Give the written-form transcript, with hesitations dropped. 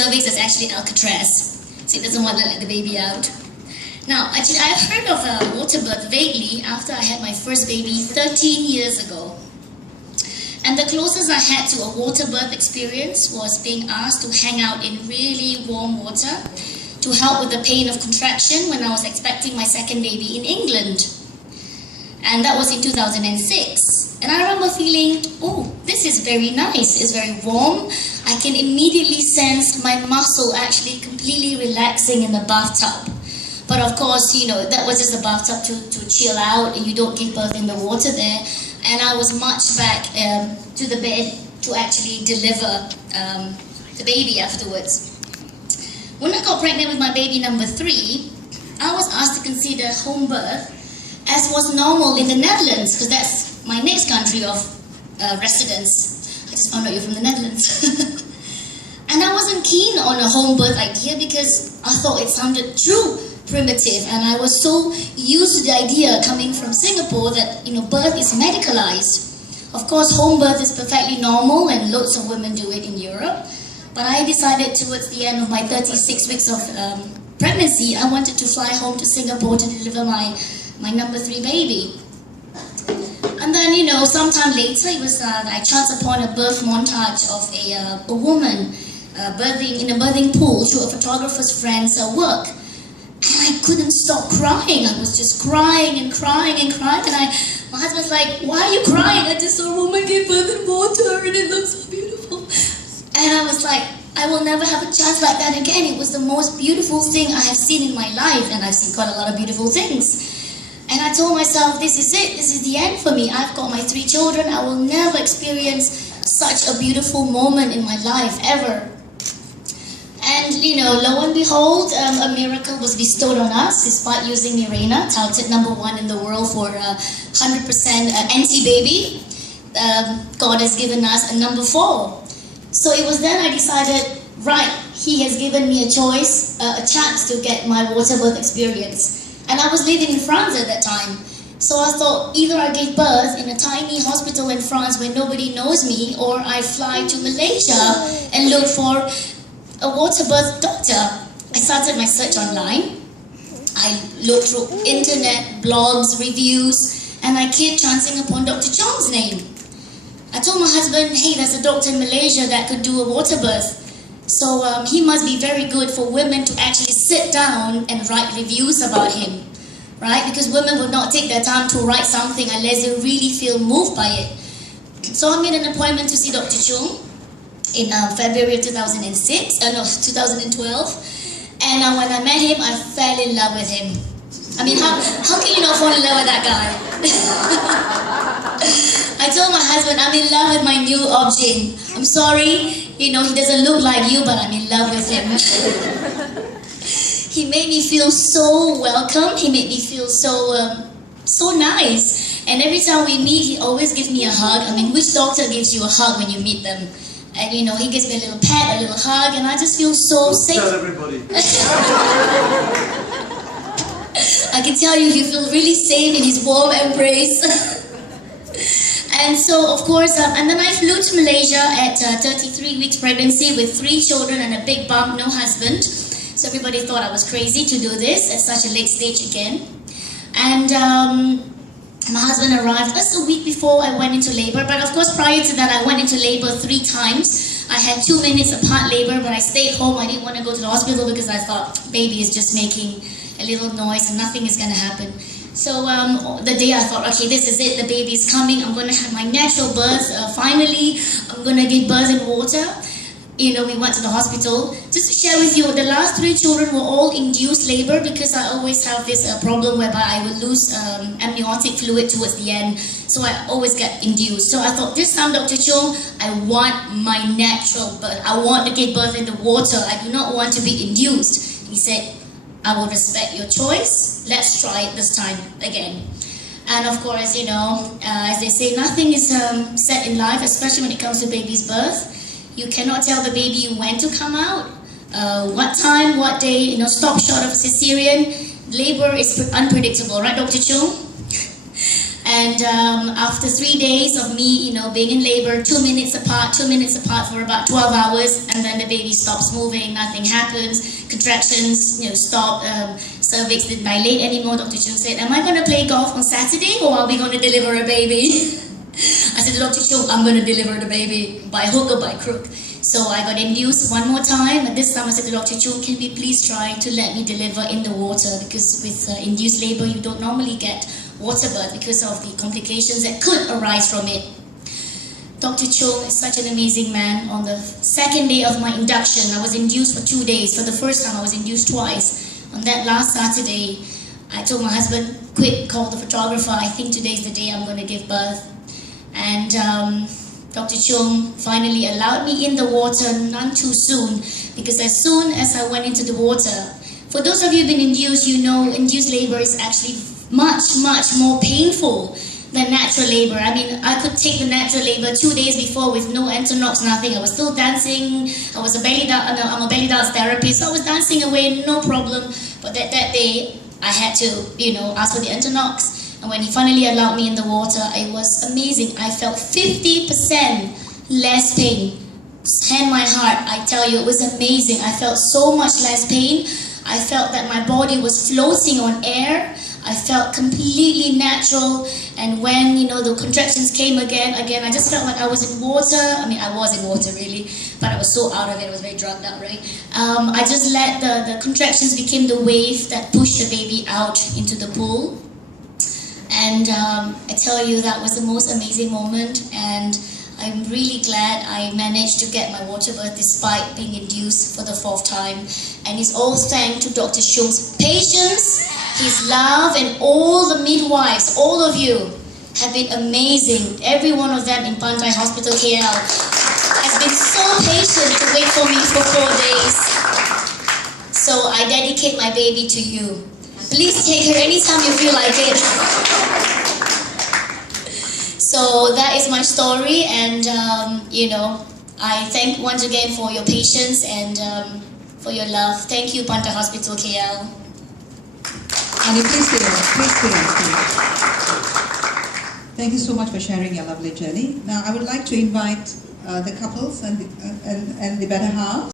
cervix is actually Alcatraz, so it doesn't want to let the baby out. Now, actually, I've heard of a water birth vaguely after I had my first baby 13 years ago. And the closest I had to a water birth experience was being asked to hang out in really warm water to help with the pain of contraction when I was expecting my second baby in England. And that was in 2006. And I remember feeling, oh, this is very nice, it's very warm. I can immediately sense my muscle actually completely relaxing in the bathtub. But of course, you know, that was just a bathtub to chill out, and you don't give birth in the water there. And I was marched back to the bed to actually deliver the baby afterwards. When I got pregnant with my baby number 3, I was asked to consider home birth, as was normal in the Netherlands, because that's my next country of residence. I just found out you're from the Netherlands. And I wasn't keen on a home birth idea because I thought it sounded too primitive, and I was so used to the idea coming from Singapore that, you know, birth is medicalized. Of course, home birth is perfectly normal and loads of women do it in Europe. But I decided towards the end of my 36 weeks of pregnancy, I wanted to fly home to Singapore to deliver my number 3 baby. And then, you know, sometime later, it was I chanced upon a birth montage of a woman birthing in a birthing pool through a photographer's friend's work. And I couldn't stop crying. I was just crying and crying and crying. And my husband's like, "Why are you crying? I just saw a woman give birth in water and it looks so beautiful." And I was like, I will never have a chance like that again. It was the most beautiful thing I have seen in my life, and I've seen quite a lot of beautiful things. And I told myself, this is it. This is the end for me. I've got my 3 children. I will never experience such a beautiful moment in my life, ever. And, you know, lo and behold, a miracle was bestowed on us despite using Mirena, touted number 1 in the world for 100% anti-baby. God has given us a number 4. So it was then I decided, right, He has given me a choice, a chance to get my water birth experience. And I was living in France at that time. So I thought, either I give birth in a tiny hospital in France where nobody knows me, or I fly to Malaysia and look for a water birth doctor. I started my search online. I looked through internet, blogs, reviews, and I kept chancing upon Dr. Choong's name. I told my husband, hey, there's a doctor in Malaysia that could do a water birth. So he must be very good for women to actually sit down and write reviews about him, right? Because women would not take their time to write something unless they really feel moved by it. So I made an appointment to see Dr. Choong in February of 2012. And when I met him, I fell in love with him. I mean, how can you not fall in love with that guy? I told my husband, I'm in love with my new objin. I'm sorry, you know, he doesn't look like you, but I'm in love with him. He made me feel so welcome. He made me feel so nice. And every time we meet, he always gives me a hug. I mean, which doctor gives you a hug when you meet them? And, you know, he gives me a little pat, a little hug, and I just feel so safe. Tell everybody. I can tell you feel really safe in his warm embrace. And so, of course, and then I flew to Malaysia at 33 weeks pregnancy with 3 children and a big bump, no husband. So everybody thought I was crazy to do this at such a late stage again. And my husband arrived just a week before I went into labor. But of course, prior to that, I went into labor 3 times. I had 2 minutes apart labor, but I stayed home. I didn't want to go to the hospital because I thought baby is just making a little noise and nothing is going to happen. So the day I thought, okay, this is it, the baby's coming, I'm going to have my natural birth, finally, I'm going to give birth in water. You know, we went to the hospital. Just to share with you, the last 3 children were all induced labor because I always have this problem whereby I will lose amniotic fluid towards the end. So I always get induced. So I thought, this time, Dr. Choong, I want my natural birth. I want to give birth in the water. I do not want to be induced. He said, I will respect your choice. Let's try it this time again. And of course, you know, as they say, nothing is set in life, especially when it comes to baby's birth. You cannot tell the baby when to come out, what time, what day, you know, stop short of cesarean. Labor is unpredictable, right, Dr. Choong? And after 3 days of me, being in labor, 2 minutes apart for about 12 hours, and then the baby stops moving, nothing happens, contractions, stop, cervix didn't dilate anymore. Dr. Choong said, am I going to play golf on Saturday, or are we going to deliver a baby? I said to Dr. Choong, I'm going to deliver the baby by hook or by crook. So I got induced one more time, and this time I said to Dr. Choong, can we please try to let me deliver in the water, because with induced labor you don't normally get water birth because of the complications that could arise from it. Dr. Choong is such an amazing man. On the second day of my induction, I was induced for 2 days. For the first time I was induced twice. On that last Saturday, I told my husband, quick, call the photographer, I think today's the day I'm going to give birth. And Dr. Choong finally allowed me in the water, none too soon, because as soon as I went into the water, for those of you who've been induced, you know induced labor is actually much more painful than natural labor. I mean, I could take the natural labor 2 days before with no enterocks, nothing. I was still dancing. I'm a belly dance therapist, so I was dancing away, no problem. But that day, I had to, ask for the enterocks. And when he finally allowed me in the water, it was amazing. I felt 50% less pain. Hand my heart, I tell you, it was amazing. I felt so much less pain. I felt that my body was floating on air. I felt completely natural. And when, the contractions came again, I just felt like I was in water. I mean, I was in water really, but I was so out of it. I was very drugged out, right? I just let the contractions became the wave that pushed the baby out into the pool. And I tell you, that was the most amazing moment, and I'm really glad I managed to get my water birth despite being induced for the 4th time. And it's all thanks to Dr. Choong's patience, his love, and all the midwives, all of you have been amazing. Every one of them in Pantai Hospital K.L. has been so patient to wait for me for 4 days. So I dedicate my baby to you. Please take her anytime you feel like it. So that is my story, and I thank once again for your patience and for your love. Thank you, Pantai Hospital K.L. Annie, please stay on. Please stay on. Thank you so much for sharing your lovely journey. Now I would like to invite the couples and the better halves.